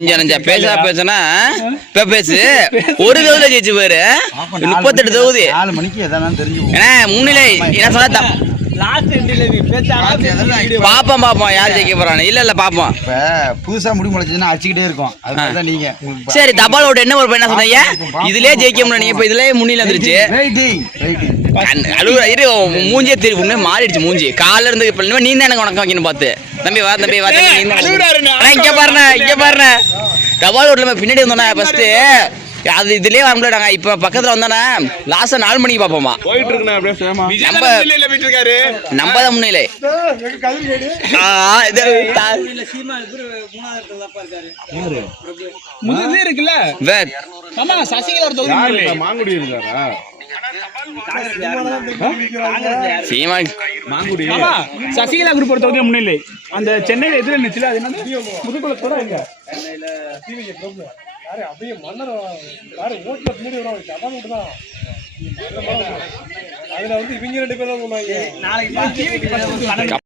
பேசா பேசுனா இப்ப பேசு ஒரு தொகுதியில ஜெயிச்சு போயிரு 38 தொகுதி 4 மணிக்கு எதானு தெரிஞ்சு ஏன்னா முன்னிலை என்ன சொன்னா பாப்போம் பாப்போம் யார் ஜெயிக்க போறானு இல்ல பாப்போம் இப்ப புதுசா முடி முளைச்சதுன்னா அடிச்சுக்கிட்டே இருக்கும் அதுதான் நீங்க சரி தபால் ஓட்டு என்ன ஒரு என்ன சொன்னீங்க இதுலயே ஜெயிக்க முடியும் நீங்க இப்ப இதுலயே முன்னிலை வந்துருச்சு இரு மூஞ்சியே தெரியும் உண்மையே மாறிடுச்சு மூஞ்சி கால இருந்து இப்ப நீ தான் எனக்கு உனக்கு வைக்கணும் பார்த்து தம்பி வா தம்பி வா இங்க பாருண்ணே தபால் ஓட்டுல பின்னாடி வந்தோண்ணா ஃபர்ஸ்ட் அது இதுலயே வர முடியாடாங்க இப்ப பக்கத்துல வந்தானே லாஸ்டா 4 மணிக்கு பாப்போமா போயிட்டு இருக்குண்ணா அப்படியே நம்ம தான் முன்னிலை முதல்ல இருக்குல்ல ஆமா சசிகலா ஒரு தொகுதி மாங்குடி இருக்காரா சசிகலா குரூப் ஒரு தொகுதி முன்னிலை அந்த சென்னையில எதிர நிச்சல அது என்ன முதுகுளத்தோட இங்க அப்படியே மன்னர் ஓட்டுல பின்னாடி வரும் அதுல வந்து இவங்க 2 பேரும் தான் நாளைக்கு